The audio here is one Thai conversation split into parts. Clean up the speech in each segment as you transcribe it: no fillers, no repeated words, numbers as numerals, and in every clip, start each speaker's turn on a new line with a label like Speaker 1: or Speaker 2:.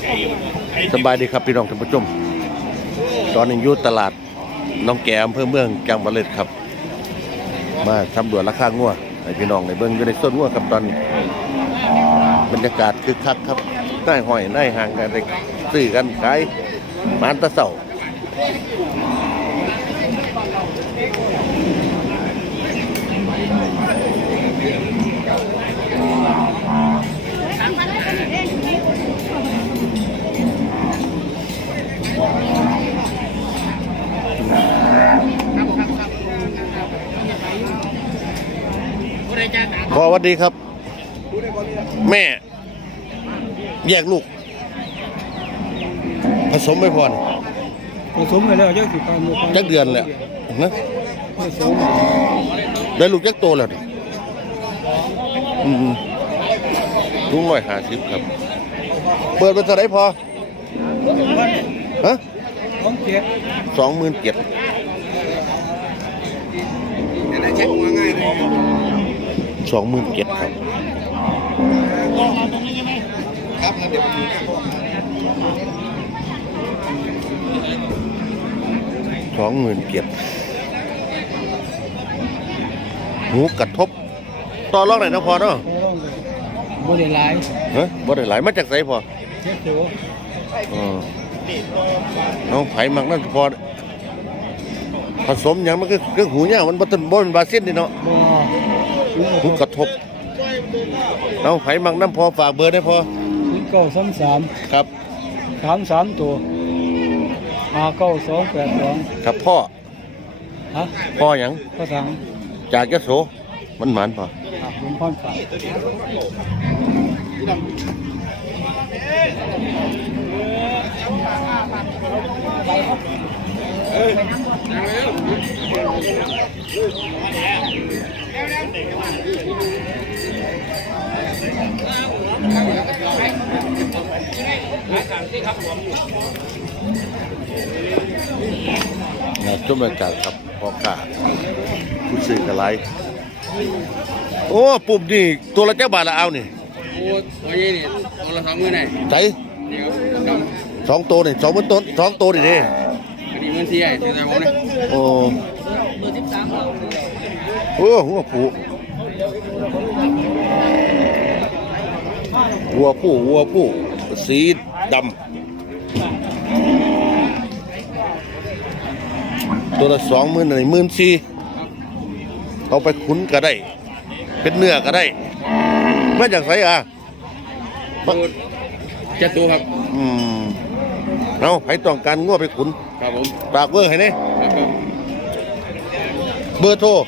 Speaker 1: สบายดีครับพี่น้องท่านผู้ชมตอนนี้อยู่ตลาดน้องแกอำเภอเมืองจังหวัดเลยครับมาสำรวจราคางัวให้พี่น้องในเบื้องอยู่ในต้นงัวครับตอนบรรยากาศคึกคักครับได้ห้อยได้ห่างกันไปซื้อกันขายมานตะเสาพอสวัสดีครับแม่แยกลูกผสมไม่พอ
Speaker 2: ผสมไปแล้วยังสิบ
Speaker 1: จักเดือนแล้วนะได้ลูกจักโตแล้วลุง150ครับเปิดเป็นเท่าไหร่พอฮะ27,000ครับหูกระทบต่อรองไหนนะพอเนาะ
Speaker 2: บ่ได้หลาย
Speaker 1: ฮะบ่ได้หลายมาจากไสพอ
Speaker 2: เจ็บโต
Speaker 1: เอาไผมักนั่นพอผสมหยังมันก็หูเนี่ยมันบ่เป็นบาซินนี่เนาะหูกระทบเอาไผมักน้ำพอฝากเบอร์ได้พอ
Speaker 2: 933
Speaker 1: ครับ
Speaker 2: 33ตัว59282
Speaker 1: ครับพ่อ
Speaker 2: ฮะ
Speaker 1: พ่อหยัง
Speaker 2: พ่อสัง
Speaker 1: จากยโสมันหมานพอ
Speaker 2: ผมพรฝาก
Speaker 1: จุ่มจากครับพอขาผู้สื่อกันไรโอ้ปุ่มนี่ตัวละเจ้าบาทละเอานี่
Speaker 2: โอ้ยนี่ตัวละ20,000ไหน
Speaker 1: ใจ2ตัวนี่20,000ต้น2ตัวนี่เด้
Speaker 2: อันนี้มันเสียที่ไหนวะเนี่ย
Speaker 1: โอ้หัวผู้สีดำตัวละ20,000นี่14,000เอาไปขุนก็ได้เป็นเนื้อก็ได้มาจากไสอ่ะ
Speaker 2: จะตัวครับ
Speaker 1: เอาใครต้องการงัวไปขุน
Speaker 2: ครับผม
Speaker 1: ฝากเบอร์ให้เนี่ยเบอร์โทร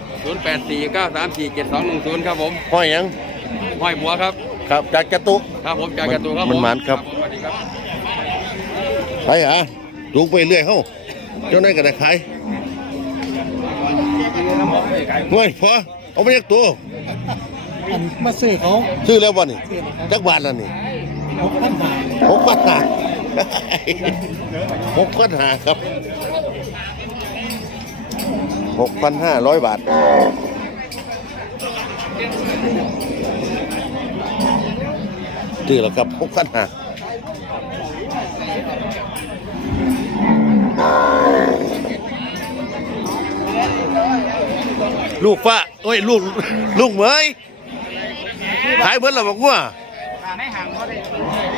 Speaker 2: 0849347210ครับผม
Speaker 1: ห้อยยัง
Speaker 2: ห้อยบัวครับ
Speaker 1: ครับจากจตุ
Speaker 2: ครับผมจากจตุครับ
Speaker 1: มันหมานครับไปหาดูไปเรื่อยเฮ้าเจ้าไหนก็ได้ขายห้วยพอเอาไปยักตัว
Speaker 2: มาซื้อเขา
Speaker 1: ซื้อแล้วบ่นี่จักบาทแล้วนี่6,500ครับ6,500 บาทซื้อแล้วครับ6,500ลูกฟ้าโอ้ยลูกเหมยขายเบิดแล้วบอกว่า
Speaker 2: ไม่ห่างเขาได้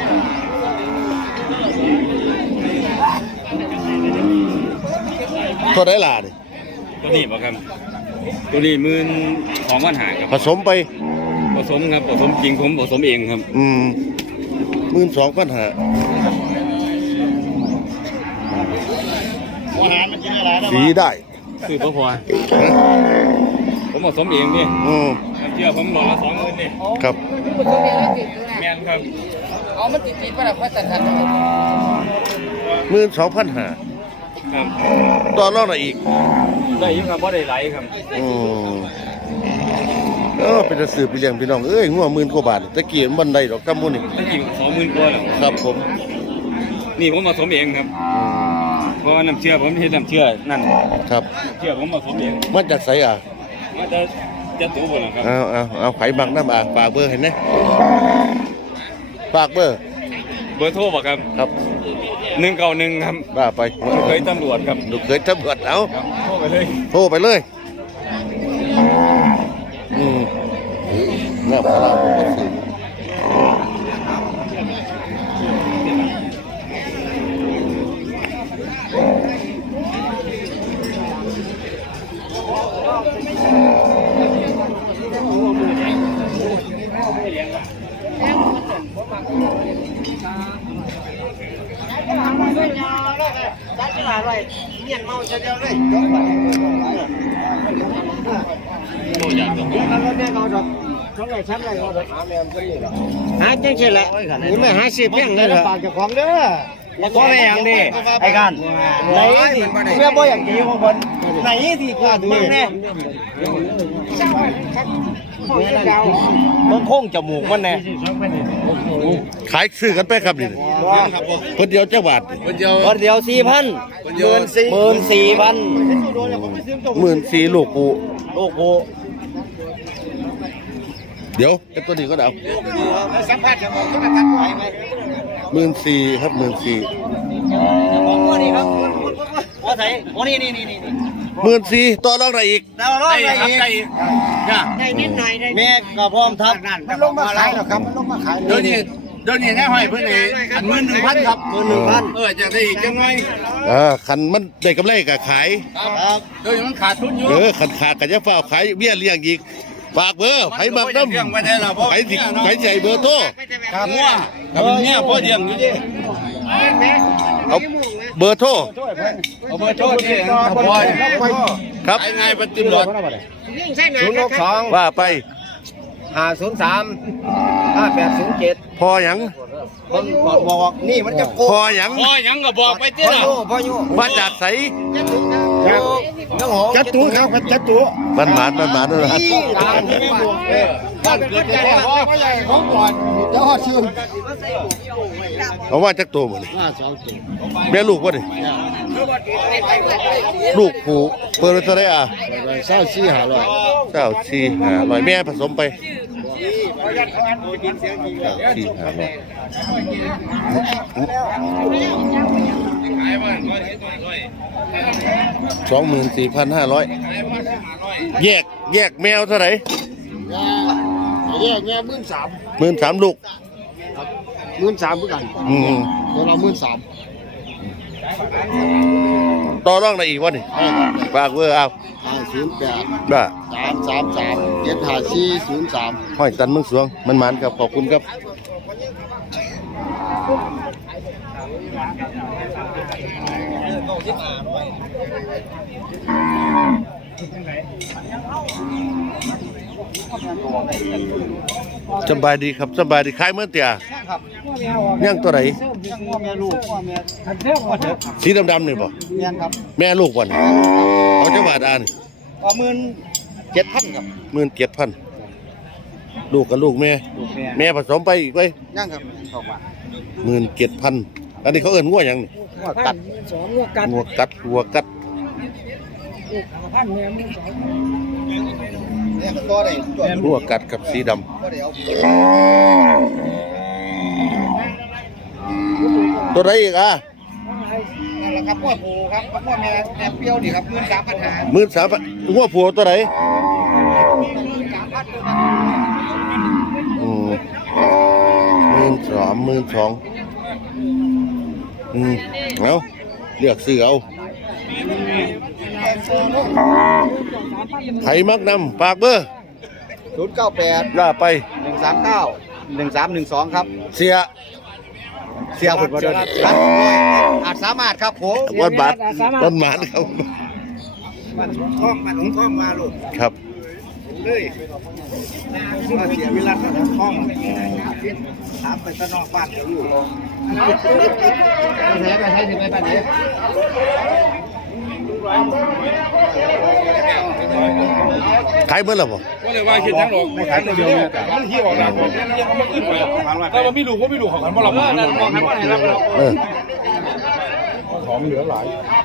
Speaker 1: ตัวได้ล่ะนี่
Speaker 2: ตัวนี้บอกครับตัวนี้12,500ครับ
Speaker 1: ผสมไป
Speaker 2: ผสมครับผสมจริงผมผสมเองครับ
Speaker 1: 12,500สีได้
Speaker 2: คือพอผมผสมเองนี่เชื่อผมหลอดละ20,000นี่
Speaker 1: ครับ
Speaker 2: แมนครับเอามันติดๆป่ะล่ะค่อยตัดทัน
Speaker 1: 12,500
Speaker 2: ครับ
Speaker 1: ต่อรองหน่อยอีก
Speaker 2: ได้อีกครับบ่ได้ไหลครับ
Speaker 1: เป็นจะสืบไปเลี้ยงพี่น้องเอ้ยงัว10,000 กว่าบาทตะกี้มันได้ดอกจำมุ่นนี่
Speaker 2: ตะกี้20,000 กว่าแล้ว
Speaker 1: ครับผม
Speaker 2: นี่ผมผสมเองครับเพราะว่าน้ำเชื่อผมที่น้ำเชื่อนั่น
Speaker 1: ครับ
Speaker 2: เชื่อผมผสมเอง
Speaker 1: มาจากไสอ่ะ
Speaker 2: มาจะตัวบ่ล่ะครับ
Speaker 1: เอาไผบักน้ำฝากเบอร์ให้นะฝากเบอร์
Speaker 2: เบอร์โทรบอกครับ
Speaker 1: ครับ
Speaker 2: 191ครับ
Speaker 1: ว่าไป
Speaker 2: เคยตำรวจครับ
Speaker 1: ลูกเคยตำรวจเอา
Speaker 2: ครับโทรไปเลย
Speaker 1: โทรไปเลยงามขนาดผมก็ซื้อ
Speaker 3: หาจังซี่แหละนี่ไม่หาสิเพียงเลยเหรอปากเจ้าของเด้อบ่แม่หยังดิไอ้กันไหนสิเมื่อบ่อย่างดีของเพิ่นไหนสิกล้าดูแน่มันคงจมูกมันแน่
Speaker 1: ขายซื้อกันไปครับนี่เพิ่นเดียวจักบาท
Speaker 2: คนเดียว
Speaker 3: วันเดียว 4,000 14,000
Speaker 1: 14,000ลูกกู
Speaker 3: ลูกโห
Speaker 1: เดี๋ยวไอ้ตัวนี้ก็เดา
Speaker 3: สัมภาษณ์จะบอกต้องการไปไหม
Speaker 1: 14,000ครับ14,000
Speaker 3: นี่ครับว่าไสอ๋อนี่
Speaker 1: 14,000ต่อรองได้อีก
Speaker 3: ดาวร้อยได้อีก
Speaker 2: ได้นิดหน่อยได้
Speaker 3: แม่ก็พร้อมทับมันลงมาขายแล้วครับมันลงมาขาย
Speaker 2: เดี๋ยวนี้แค่ห้อยเพิ่นนี่อัน11,000ครับจะได้อีกจังไง
Speaker 1: คันมันได้กำไรก็ขาย
Speaker 2: ครับเดี๋ยวนี้มันขาดทุนอยู่
Speaker 1: คันขาดก็จะฝ้าขายเบี้ยเลี้ยงอีกฝากเบอร์ไผมักน้ำ
Speaker 2: เลี้ยงไว้ได้ล่ะเพราะ
Speaker 1: ไผสิไผใส่เบอร์โทร
Speaker 2: ครับงัวกับเป็นเนี่ยพ่อเลี้ยงอยู่ดิ
Speaker 1: เอาเบอร์โทร
Speaker 2: เอาเบอร์โทรที่พ่อ
Speaker 1: ครับ
Speaker 2: ไอ้ไงปฏิบัติ
Speaker 3: 062
Speaker 1: ว่าไป
Speaker 3: 503 5807
Speaker 1: พอหยัง
Speaker 3: คนบอกนี่มันจะโก
Speaker 1: พอหยัง
Speaker 2: พ่อยังก็บอกไปที่ล่ะ
Speaker 3: พ่อโย
Speaker 1: มาจากไส
Speaker 3: จัดตู้ครับจัดตู้
Speaker 1: บ้านหมานนะ
Speaker 3: บ้านเกิดแต่พ่อใหญ่ของก่อนเจ้าชื่อ
Speaker 1: เอาว่าจักตัวหมดนี่
Speaker 3: 2ตัว
Speaker 1: แม่ลูกบ่นี่ลูกผู้เปิดไว้เท่าไหร่อ่ะ
Speaker 3: 24,500
Speaker 1: 94,500แม่ผสมไป24,500แยกแมวเท่าไหร่
Speaker 3: แย่13,000
Speaker 1: 13,000ลูก
Speaker 3: 13,000คือกันตัวเรา13,000
Speaker 1: ต่อรองได้อีกวะนี่ฝากเบอร์เอา
Speaker 3: 08
Speaker 1: ได้
Speaker 3: 333 75403
Speaker 1: ห้อยตันเมืองสวงมันหมานครับขอบคุณครับสบายดีครับสบายดีขายเมื่อเตียย่างตัวไหน
Speaker 3: พ่อแม่ลูกพ่อแม่เด้อพ่อเด้อ
Speaker 1: สีดำๆนี่บ่
Speaker 3: แม่นครับ
Speaker 1: แม่ลูกบ่นเอาจังหวัดอ่าน
Speaker 3: 17,000ครับ
Speaker 1: 17,000ลูกกับลูกแม่
Speaker 3: ลูกแม่
Speaker 1: แม่ผสมไปอีกไว้
Speaker 3: ย่างครับเข้ามา
Speaker 1: 17,000อันนี้เขาเอิ้นงัวหยังนี่
Speaker 3: ว่ากัด
Speaker 1: งัวกัดงัวกัด
Speaker 3: เนี่ยตัวได้ตัว
Speaker 1: งัวกัดกับสีดำ
Speaker 3: บ่ได้เอา
Speaker 1: ตัวไหนอีกอ่ะ
Speaker 3: นั่นแหละครับพ่อปู่ครับพ่อแม่เปรี้ยวนี่ครับ13,000
Speaker 1: 13,000งัวผัวตัวไหน12,000เอาเลือกซื้อเอาไผมักนำฝากเบอร์
Speaker 3: 098
Speaker 1: ล่าไป
Speaker 3: 139 1312ครับ
Speaker 1: เสีย
Speaker 3: เสียผลประโยชน์อาจสามารถครับผม
Speaker 1: วันบาทวันหมานครับ
Speaker 3: มันท้องมันของท้องมาลูก
Speaker 1: ครับ
Speaker 3: เลยมาเสียเวลาท้องถามไปตะนอกบ้านเดี๋ยวอยู่ไปใช้ถึงไปบ้านนี้
Speaker 1: ขายเมื่อไหร่บ่
Speaker 2: ก็เลยว่าคิดทั้งหลอกไม่ขายตัวเดียวเนี่ยมันที่ออกแล้วยังไม่ขึ้นไปถ้ามันไม่รู้เขาไม่รู้เขาขันบ่หลับนั่นมองขันบ่ไหนรับเรา
Speaker 1: เออ
Speaker 2: ของเหลือหลาย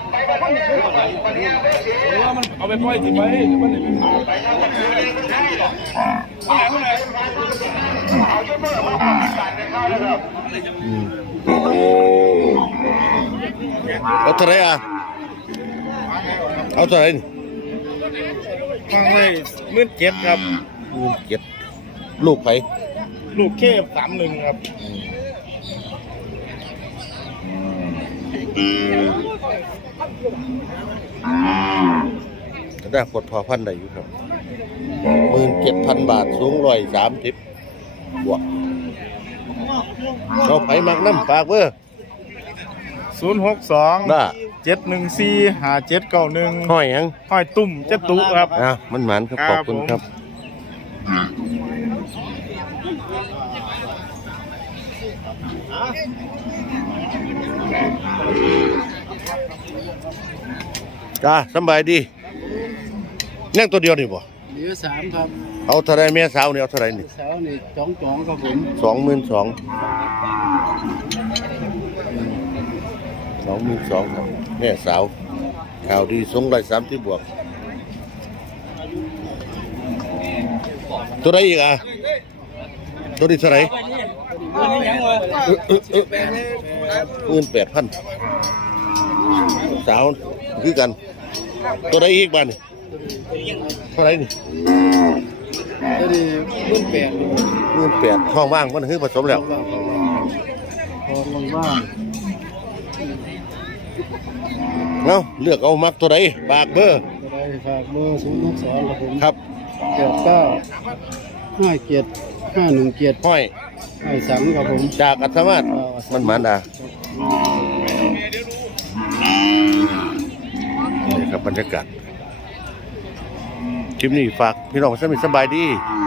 Speaker 2: ว่ามันเอาไปปล่อยที่ไหนมัน
Speaker 1: เอาเท่าไหรอ่ะเอาเท่าไหรนี่
Speaker 3: ฟังไว้17,000ครับ
Speaker 1: 17,000ลูกไผ
Speaker 3: ลูกเคฟ31ครับ
Speaker 1: ได้ปลดพอพันได้อยู่ครับ 17,000 บาทสูง130บวกเราไผมักน้ำฝากเบอร์
Speaker 3: 062
Speaker 1: น่า
Speaker 3: 714 5791
Speaker 1: ห้อยหยัง
Speaker 3: ห้อยตุ่มเจ็ดตุครับ
Speaker 1: มันหมานครับ
Speaker 3: ค
Speaker 1: ข
Speaker 3: รั
Speaker 1: อบบ คุณครับจ้าสำบายดีนั่งตัวเดียวนี่บ่
Speaker 4: เหลือ3ครับ
Speaker 1: เอาเท่าไรแม่สาวนี่เอาเท่าไรนี่
Speaker 4: เสานี่2ครับผม
Speaker 1: 22,000 ครับแม่สาวข่าวดีสูง130บวกตัวไหนอีกอ่ะตัวนี้เท่าไหร่18,000สาวคือกัน ตัวไหนอีกบ้านนี่เท่าไหร่นี่
Speaker 4: ตัวนี้
Speaker 1: 18,000ท้องว่างมันคือผสมแล้ว
Speaker 4: พอลงบ้าง
Speaker 1: เอาเลือกเอามักตัวไหนปากเบอร์
Speaker 4: ก็ได้ฝากเบอร์062ครับผม
Speaker 1: ครับ
Speaker 4: 89 57 517
Speaker 1: ห้อย
Speaker 4: 53ครับผม
Speaker 1: จากอัศมาศมันหมันดานี่ครับบรรยากาศคลิปนี้ฝากพี่น้องสบายดี